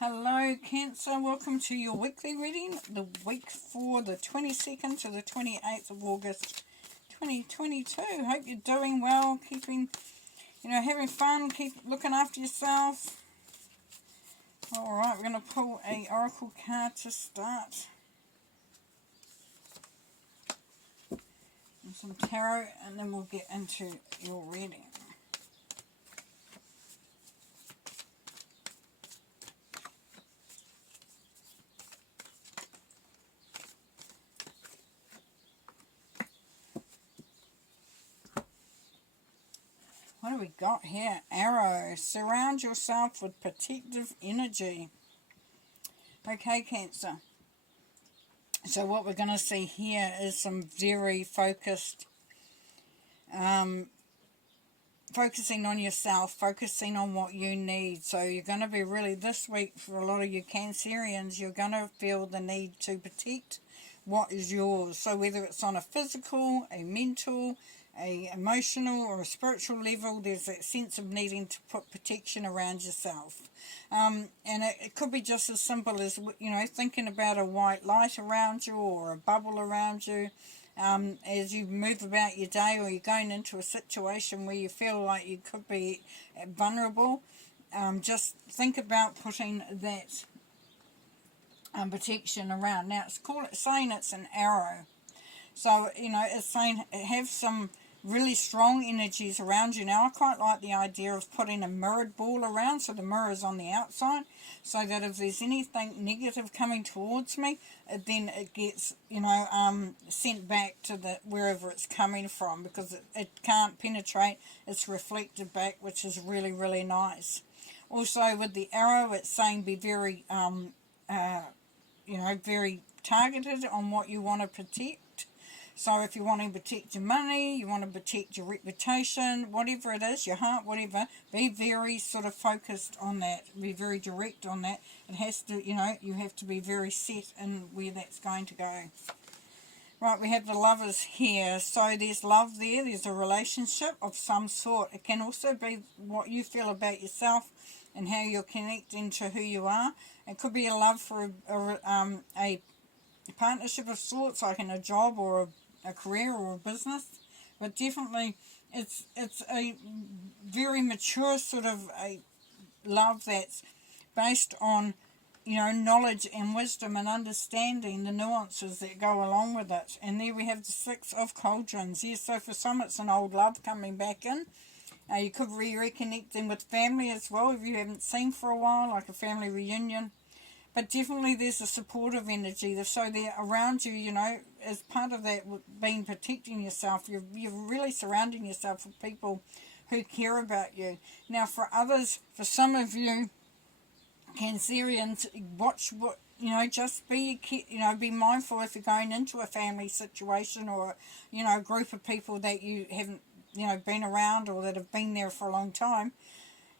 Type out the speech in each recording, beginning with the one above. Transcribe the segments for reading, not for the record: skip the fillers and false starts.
Hello Cancer, welcome to your weekly reading, the week for the 22nd to the 28th of August 2022. Hope you're doing well, keeping, having fun, keep looking after yourself. Alright, we're going to pull a oracle card to start. And some tarot, and then we'll get into your reading. What do we got here? Arrow. Surround yourself with protective energy. Okay, Cancer. So what we're going to see here is some very focused, focusing on yourself, focusing on what you need. So you're going to be really, this week for a lot of you Cancerians, you're going to feel the need to protect what is yours. So whether it's on a physical, a mental, a emotional or a spiritual level, there's that sense of needing to put protection around yourself. And it could be just as simple as, thinking about a white light around you or a bubble around you as you move about your day, or you're going into a situation where you feel like you could be vulnerable. Just think about putting that protection around. Now, saying it's an arrow. So, it's saying have some really strong energies around you. Now, I quite like the idea of putting a mirrored ball around, so the mirror is on the outside, so that if there's anything negative coming towards me, then it gets, sent back to wherever it's coming from, because it can't penetrate, it's reflected back, which is really, really nice. Also, with the arrow, it's saying be very, very targeted on what you want to protect. So if you want to protect your money, you want to protect your reputation, whatever it is, your heart, whatever, be very sort of focused on that. Be very direct on that. It has to, you have to be very set in where that's going to go. Right, we have the Lovers here. So there's love there. There's a relationship of some sort. It can also be what you feel about yourself and how you're connecting to who you are. It could be a love for a partnership of sorts, like in a job or a career or a business, but definitely it's a very mature sort of a love that's based on knowledge and wisdom and understanding the nuances that go along with it. And there we have the Six of Cauldrons. Yes, so for some it's an old love coming back in. You could be reconnecting with family as well if you haven't seen for a while, like a family reunion. But definitely there's a supportive energy. So they're around you, as part of that being protecting yourself, you're really surrounding yourself with people who care about you. Now for others, for some of you Cancerians, watch what, just be mindful if you're going into a family situation or, a group of people that you haven't, been around or that have been there for a long time.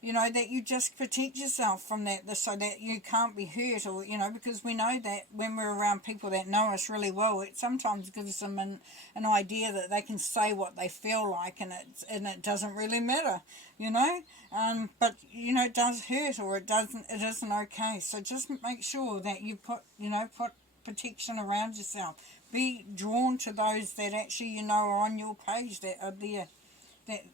That you just protect yourself from that, so that you can't be hurt, or, because we know that when we're around people that know us really well, it sometimes gives them an idea that they can say what they feel like, and it doesn't really matter, but, it does hurt, or it isn't okay. So just make sure that you put protection around yourself. Be drawn to those that actually, are on your page, that are there. That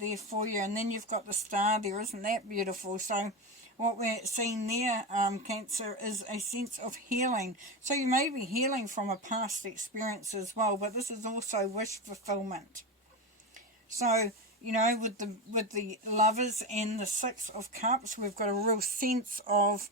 there for you. And then you've got the star there. Isn't that beautiful? So what we're seeing there, Cancer, is a sense of healing. So you may be healing from a past experience as well, but this is also wish fulfillment. So with the Lovers and the Six of Cups, we've got a real sense of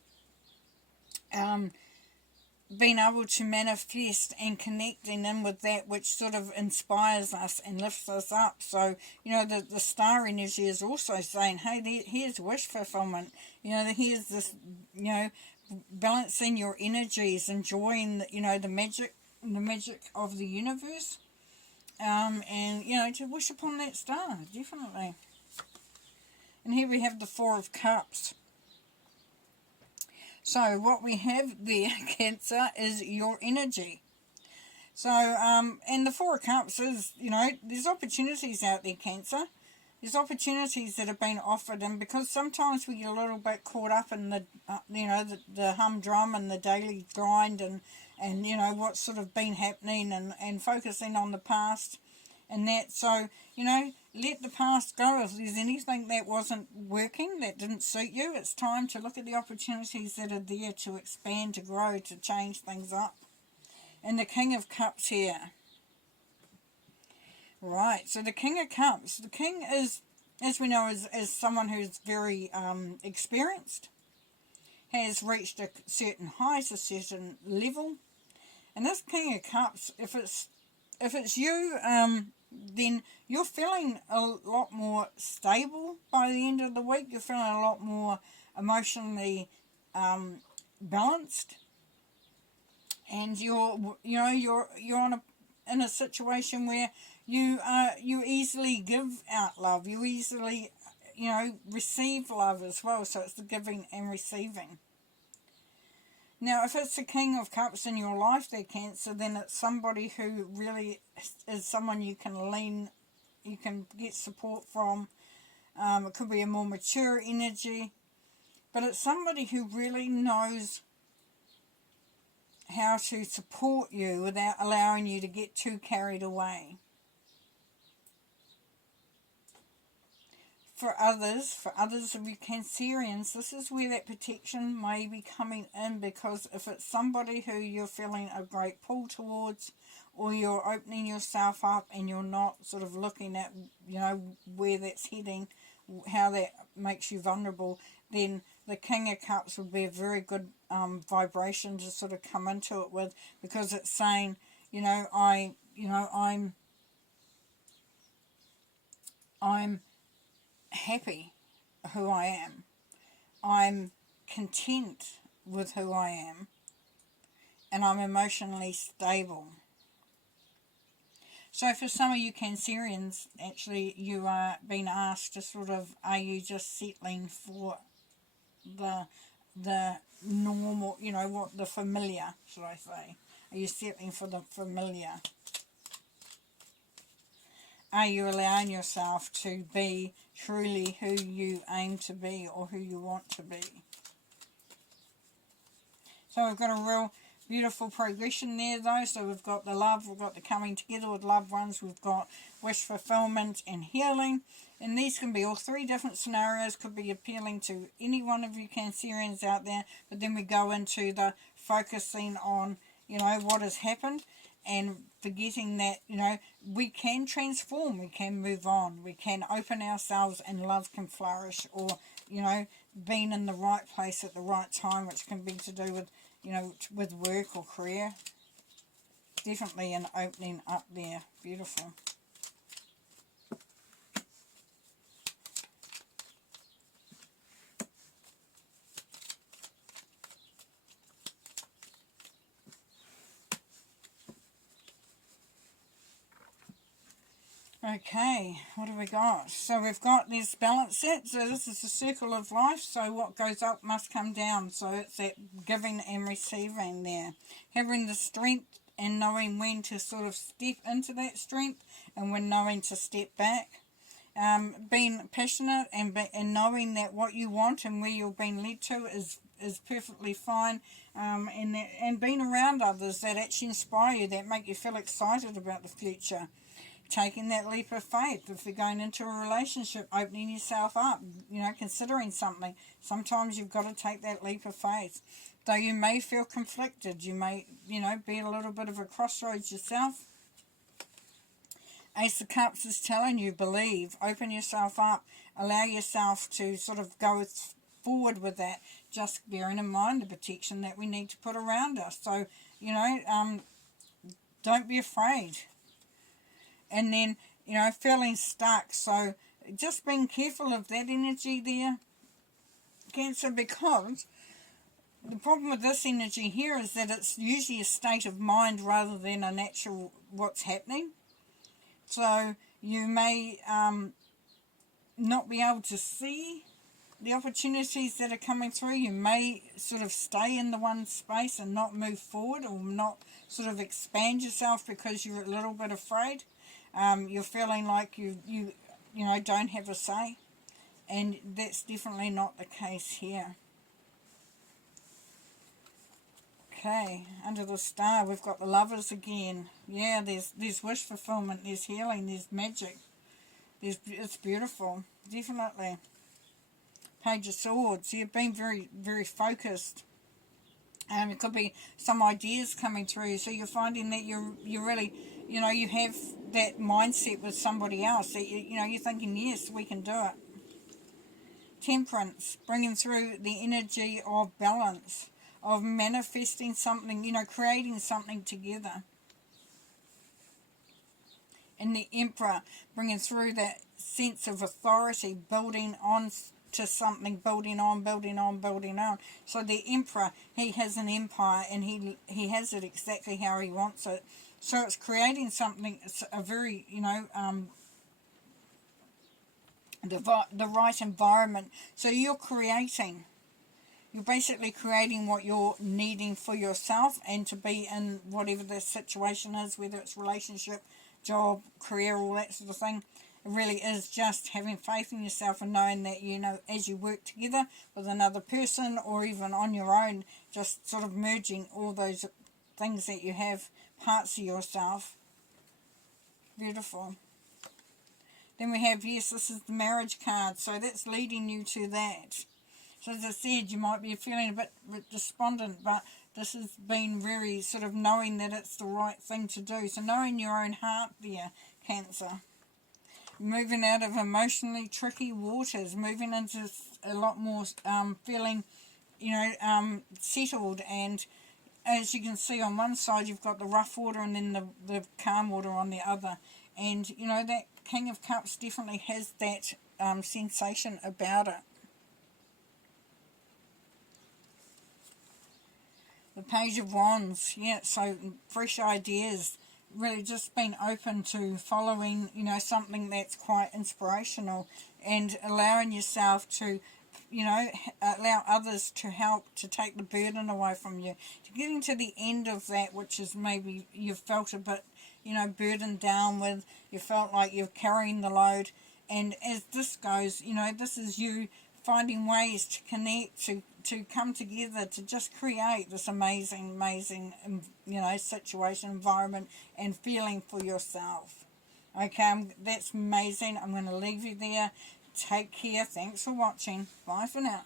being able to manifest and connecting in with that which sort of inspires us and lifts us up. So, the star energy is also saying, hey, here's wish fulfillment. Here's this, balancing your energies, enjoying, the magic of the universe. And, to wish upon that star, definitely. And here we have the Four of Cups. So what we have there, Cancer, is your energy. So, and the Four of Cups is, there's opportunities out there, Cancer. There's opportunities that have been offered, and because sometimes we get a little bit caught up in the, the humdrum and the daily grind, and what's sort of been happening, and focusing on the past and that. So, let the past go. If there's anything that wasn't working, that didn't suit you, it's time to look at the opportunities that are there to expand, to grow, to change things up. And the King of Cups here. Right, so the King of Cups. The King is, as we know, is someone who's very experienced, has reached a certain height, a certain level. And this King of Cups, if it's you, then you're feeling a lot more stable by the end of the week. You're feeling a lot more emotionally balanced, and you're in a situation where you easily give out love. You easily receive love as well. So it's the giving and receiving. Now, if it's the King of Cups in your life, there, Cancer, then it's somebody who really is someone you can get support from. It could be a more mature energy, but it's somebody who really knows how to support you without allowing you to get too carried away. For others of you Cancerians, this is where that protection may be coming in, because if it's somebody who you're feeling a great pull towards, or you're opening yourself up and you're not sort of looking at, where that's heading, how that makes you vulnerable, then the King of Cups would be a very good vibration to sort of come into it with, because it's saying, I'm happy who I am. I'm content with who I am, and I'm emotionally stable. So for some of you Cancerians, actually you are being asked to sort of, are you just settling for the normal, the familiar, should I say? Are you settling for the familiar? Are you allowing yourself to be truly who you aim to be, or who you want to be? So we've got a real beautiful progression there, though. So we've got the love, we've got the coming together with loved ones, we've got wish fulfillment and healing. And these can be all three different scenarios, could be appealing to any one of you Cancerians out there. But then we go into the focusing on, what has happened, and forgetting that, we can transform, we can move on, we can open ourselves and love can flourish, or, being in the right place at the right time, which can be to do with, with work or career. Definitely an opening up there. Beautiful. Okay, what have we got? So we've got this balance set. So this is the circle of life. So what goes up must come down. So it's that giving and receiving there. Having the strength and knowing when to sort of step into that strength, and when knowing to step back. Being passionate and knowing that what you want and where you're being led to is perfectly fine. And being around others that actually inspire you, that make you feel excited about the future. Taking that leap of faith. If you're going into a relationship, opening yourself up, considering something. Sometimes you've got to take that leap of faith. Though you may feel conflicted, you may, be at a little bit of a crossroads yourself. Ace of Cups is telling you, believe, open yourself up, allow yourself to sort of go forward with that, just bearing in mind the protection that we need to put around us. So, don't be afraid. And then, feeling stuck. So just being careful of that energy there, Cancer, because the problem with this energy here is that it's usually a state of mind rather than a natural what's happening. So you may not be able to see the opportunities that are coming through. You may sort of stay in the one space and not move forward, or not sort of expand yourself because you're a little bit afraid. You're feeling like you you know, don't have a say. And that's definitely not the case here. Okay, under the star we've got the Lovers again. Yeah, there's wish fulfillment, there's healing, there's magic. It's beautiful, definitely. Page of Swords. You've been very, very focused. It could be some ideas coming through. So you're finding that you're really, you know, you have that mindset with somebody else. That you know, you're thinking, yes, we can do it. Temperance, bringing through the energy of balance, of manifesting something, you know, creating something together. And the Emperor, bringing through that sense of authority, building on to something, building on, building on, building on. So the Emperor, he has an empire, and he has it exactly how he wants it. So it's creating something, it's a very, you know, the right environment. So you're basically creating what you're needing for yourself and to be in whatever the situation is, whether it's relationship, job, career, all that sort of thing. It really is just having faith in yourself and knowing that, you know, as you work together with another person or even on your own, just sort of merging all those things that you have, parts of yourself. Beautiful. Then we have, yes, this is the marriage card, so that's leading you to that. So as I said, you might be feeling a bit despondent, but this has been very sort of knowing that it's the right thing to do. So knowing your own heart there, Cancer. Moving out of emotionally tricky waters, moving into a lot more feeling, you know, settled. And as you can see on one side, you've got the rough water and then the calm water on the other. And, you know, that King of Cups definitely has that sensation about it. The Page of Wands, yeah, so fresh ideas, really just being open to following, you know, something that's quite inspirational and allowing yourself to, you know, allow others to help to take the burden away from you. To getting to the end of that, which is maybe you've felt a bit, you know, burdened down with, you felt like you're carrying the load. And as this goes, you know, this is you finding ways to connect, to come together, to just create this amazing, you know, situation, environment, and feeling for yourself. Okay, that's amazing. I'm going to leave you there. Take care. Thanks for watching. Bye for now.